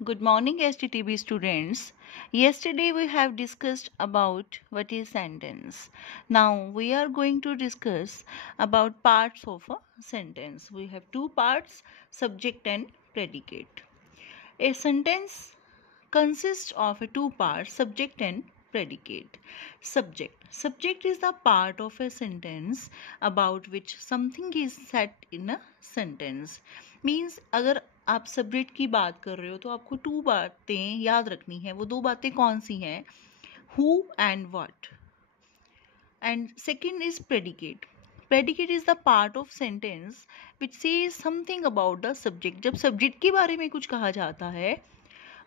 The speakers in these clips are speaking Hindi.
Good morning, STTB students. Yesterday we have discussed about what is sentence. Now we are going to discuss about parts of a sentence. We have two parts, subject and predicate. A sentence consists of a two parts, subject and predicate. Subject is the part of a sentence about which something is said in a sentence. Means अगर आप सब्जेक्ट की बात कर रहे हो तो आपको टू बातें याद रखनी है. वो दो बातें कौन सी हैं? Who and what. And second is predicate. Predicate is the part of sentence which says something about the subject. जब सब्जेक्ट के बारे में कुछ कहा जाता है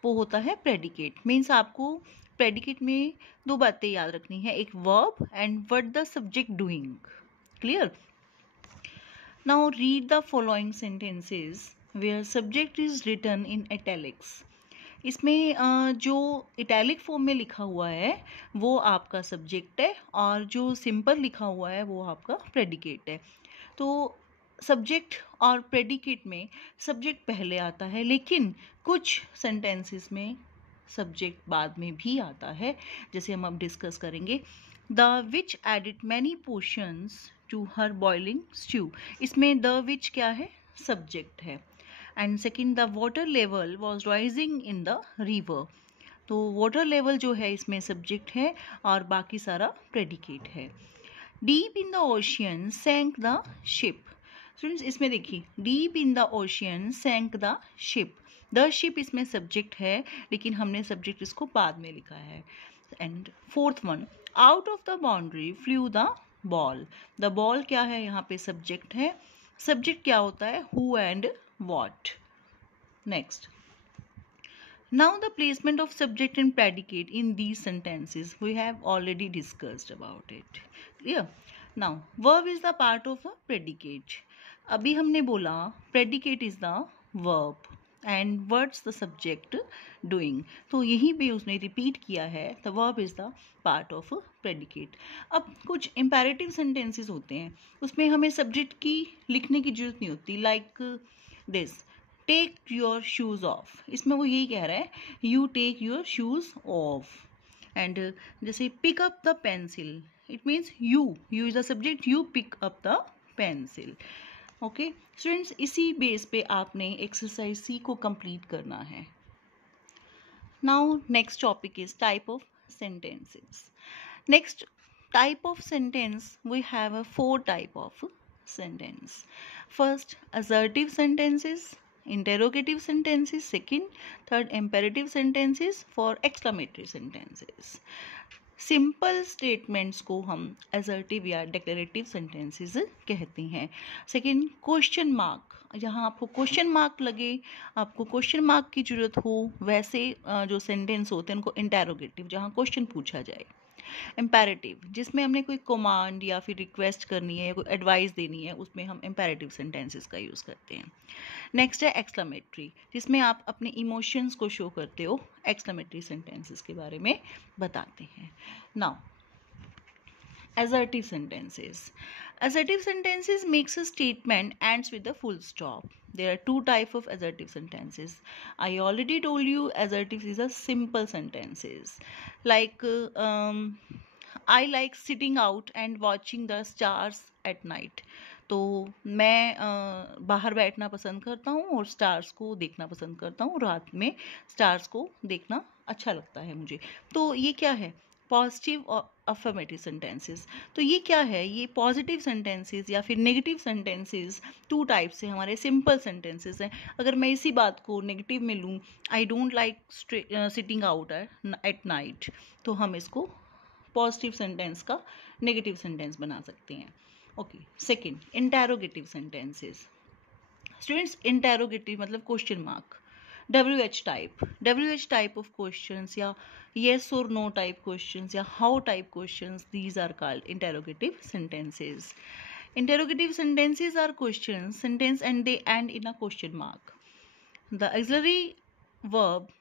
वो होता है प्रेडिकेट. मीन्स आपको प्रेडिकेट में दो बातें याद रखनी है, एक verb and what the subject doing. Clear? Now read the following sentences where subject is written in italics. इसमें जो इटैलिक फॉर्म में लिखा हुआ है वो आपका सब्जेक्ट है और जो सिंपल लिखा हुआ है वो आपका प्रेडिकेट है. तो सब्जेक्ट और प्रेडिकेट में सब्जेक्ट पहले आता है, लेकिन कुछ सेंटेंसेस में सब्जेक्ट बाद में भी आता है, जैसे हम अब डिस्कस करेंगे. The witch added many portions to her boiling stew. इसमें द विच क्या है? सब्जेक्ट है. And second, the water level was rising in the river. तो वाटर लेवल जो है इसमें सब्जेक्ट है और बाकी सारा प्रेडिकेट है. Deep in the ocean sank the ship. Students इसमें देखिए, deep in the ocean sank the ship. The ship इसमें सब्जेक्ट है, लेकिन हमने सब्जेक्ट इसको बाद में लिखा है. And fourth one, out of the boundary flew the ball. The ball क्या है? यहाँ पे सब्जेक्ट है. सब्जेक्ट क्या होता है? Who and what. Next, now the placement of subject and predicate in these sentences we have already discussed about it. Clear? Now verb is the part of a predicate. अभी हमने बोला predicate is the verb and what's the subject doing. तो यहीं पे उसने रिपीट किया है, the verb is the part of a predicate. अब कुछ imperative sentences होते हैं, उसमें हमें subject की लिखने की जरूरत नहीं होती. like this, take your shoes off. इसमें वो यही कह रहा है, you take your shoes off. And जैसे pick up the pencil, it means you is the subject, you pick up the pencil. Okay students, इसी बेस पे आपने एक्सरसाइज सी को कंप्लीट करना है. Now next topic is type of sentences. Next type of sentence, we have a 4 type of sentence. First, assertive sentences, interrogative sentences, second, third, imperative sentences, for exclamatory sentences. Simple statements को हम assertive या declarative sentences कहते हैं. सेकेंड, क्वेश्चन मार्क, जहाँ आपको क्वेश्चन मार्क लगे, आपको क्वेश्चन मार्क की जरूरत हो, वैसे जो सेंटेंस होते हैं उनको इंटेरोगेटिव, जहाँ क्वेश्चन पूछा जाए. इम्पेरेटिव, जिसमें हमने कोई कमांड या फिर रिक्वेस्ट करनी है या कोई एडवाइस देनी है, उसमें हम इम्पेरेटिव सेंटेंसेस का यूज़ करते हैं. नेक्स्ट है एक्सक्लेमेटरी, जिसमें आप अपने इमोशंस को शो करते हो. एक्सक्लेमेटरी सेंटेंसेस के बारे में बताते हैं. Now assertive sentences. Assertive sentences makes a statement ends with a full stop. There are two types of assertive sentences. I already told you assertive is a simple sentences. Like I like sitting out and watching the stars at night. तो मैं बाहर बैठना पसंद करता हूँ और स्टार्स को देखना पसंद करता हूँ. रात में स्टार्स को देखना अच्छा लगता है मुझे. तो ये क्या है? पॉजिटिव और अफर्मेटिव सेंटेंसेस. तो ये क्या है? ये पॉजिटिव सेंटेंसेस या फिर नेगेटिव सेंटेंसेस, टू टाइप से हमारे सिंपल सेंटेंसेस हैं. अगर मैं इसी बात को नेगेटिव में लूँ, I don't like sitting out at night, तो हम इसको पॉजिटिव सेंटेंस का नेगेटिव सेंटेंस बना सकते हैं. Okay. Second, interrogative sentences. Students, interrogative मतलब question mark. WH type of questions या yes or no type questions या how type questions, these are called interrogative sentences. Interrogative sentences are questions sentence and they end in a question mark. The auxiliary verb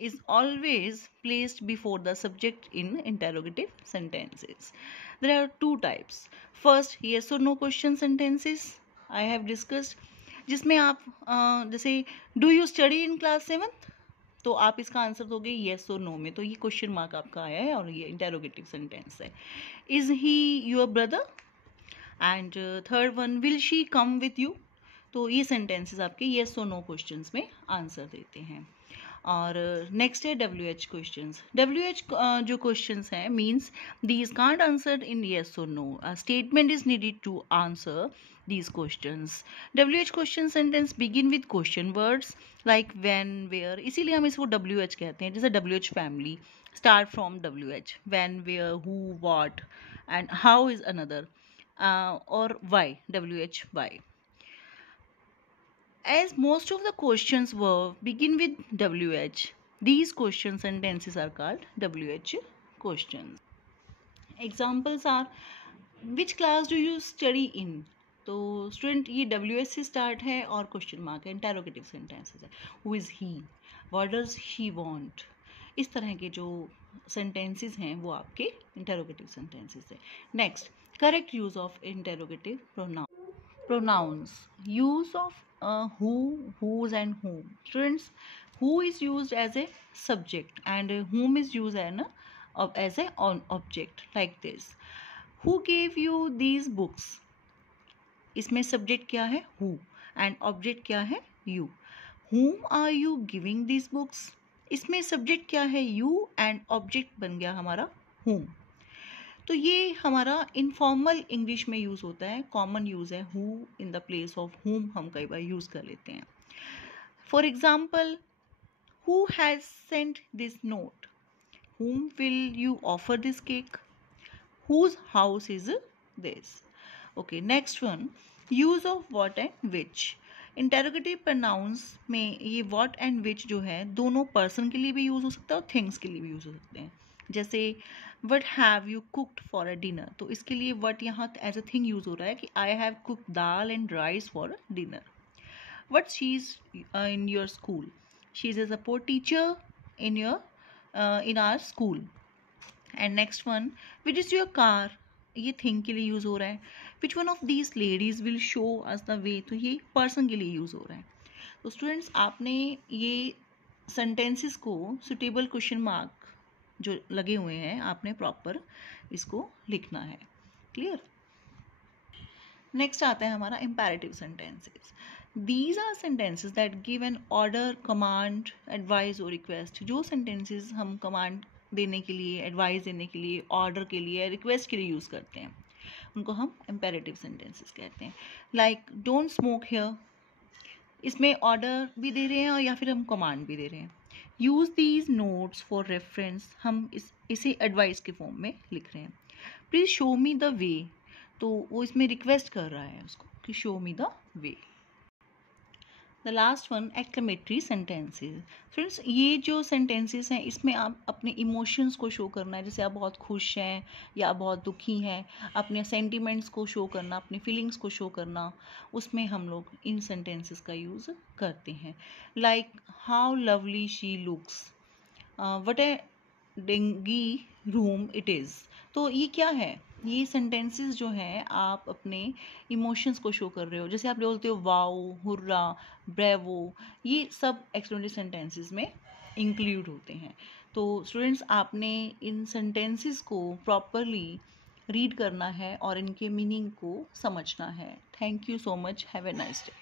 is always placed before the subject in interrogative sentences. There are two types. First, yes or no question sentences I have discussed, जिसमें आप जैसे do you study in class 7, तो आप इसका आंसर दोगे येस और नो में, तो ये क्वेश्चन मार्क आपका आया है और ये इंटेरोगेटिव सेंटेंस है। Is he your brother? And third one, will she come with you? तो ये सेंटेंसेस आपके येस और नो क्वेश्चंस में आंसर देते हैं। और नेक्स्ट है WH क्वेश्चंस। WH जो क्वेश्चंस हैं means these can't answer in yes और no, statement is needed to answer these questions. WH question sentence begin with question words like when, where, इसीलिए हम इसको WH कहते हैं। जैसे WH family start from WH, when, where, who, what and how is another, or why, WH why. As most of the questions were begin with WH, these question sentences are called WH questions. Examples are, which class do you study in? तो स्टूडेंट ये WH से स्टार्ट है और क्वेश्चन मार्क है, इंटेरोगेटिव सेंटेंसेस है। Who is he, what does he want, इस तरह के जो सेंटेंसेस हैं वो आपके इंटेरोगेटिव सेंटेंसेस है। Next, correct use of interrogative pronoun. Pronouns, use of who, whose and whom. Students, who is used as a subject and whom is used as a object, like this. Who gave you these books? इसमें subject क्या है? Who and object क्या है? You. Whom are you giving these books? इसमें subject क्या है? You and object बन गया हमारा whom. तो ये हमारा इनफॉर्मल इंग्लिश में यूज़ होता है, कॉमन यूज़ है। Who in the place of whom हम कई बार यूज़ कर लेते हैं। For example, who has sent this note? Whom will you offer this cake? Whose house is this? Okay, next one, use of what and which. Interrogative pronouns में ये व्हाट एंड विच जो है दोनों पर्सन के लिए भी यूज़ हो सकता है और थिंग्स के लिए भी यूज़ हो सकते हैं। जैसे what have you cooked for a dinner, तो इसके लिए वट यहाँ एज अ थिंग यूज हो रहा है कि I have cooked dal and rice for dinner. What she is in your school? She is a support teacher in in our school. And next one, which is your car, ये थिंग के लिए यूज़ हो रहा है। Which one of these ladies will show us the way, तो ये पर्सन के लिए यूज़ हो रहा है। तो स्टूडेंट्स, आपने ये सेंटेंसेस को सुटेबल क्वेश्चन मार्क जो लगे हुए हैं आपने प्रॉपर इसको लिखना है। क्लियर? नेक्स्ट आता है हमारा imperative sentences. These are sentences that give an order, command, advice और रिक्वेस्ट। जो सेंटेंसेस हम कमांड देने के लिए, एडवाइस देने के लिए, ऑर्डर के लिए, रिक्वेस्ट के लिए यूज़ करते हैं उनको हम इम्पेरेटिव सेंटेंसेस कहते हैं। लाइक डोंट स्मोक हियर, इसमें ऑर्डर भी दे रहे हैं और या फिर हम कमांड भी दे रहे हैं। Use these notes for reference, हम इसे एडवाइस के फॉर्म में लिख रहे हैं। Please show me the way, तो वो इसमें रिक्वेस्ट कर रहा है उसको कि show me the way. The last one, exclamatory sentences. Friends, ये जो सेंटेंसेस हैं इसमें आप अपने इमोशंस को शो करना है। जैसे आप बहुत खुश हैं या बहुत दुखी हैं, अपने सेंटिमेंट्स को शो करना, अपने फीलिंग्स को शो करना, उसमें हम लोग इन सेंटेंसेस का यूज़ करते हैं। Like how lovely she looks, what A dinghy room it is. तो ये क्या है? ये सेंटेंसेस जो हैं आप अपने इमोशंस को शो कर रहे हो। जैसे आप बोलते हो वाओ, हुर्रा, ब्रेवो, ये सब एक्सक्लेमेटरी सेंटेंसेस में इंक्लूड होते हैं। तो स्टूडेंट्स, आपने इन सेंटेंसेस को प्रॉपरली रीड करना है और इनके मीनिंग को समझना है। Thank you so much, have a nice day.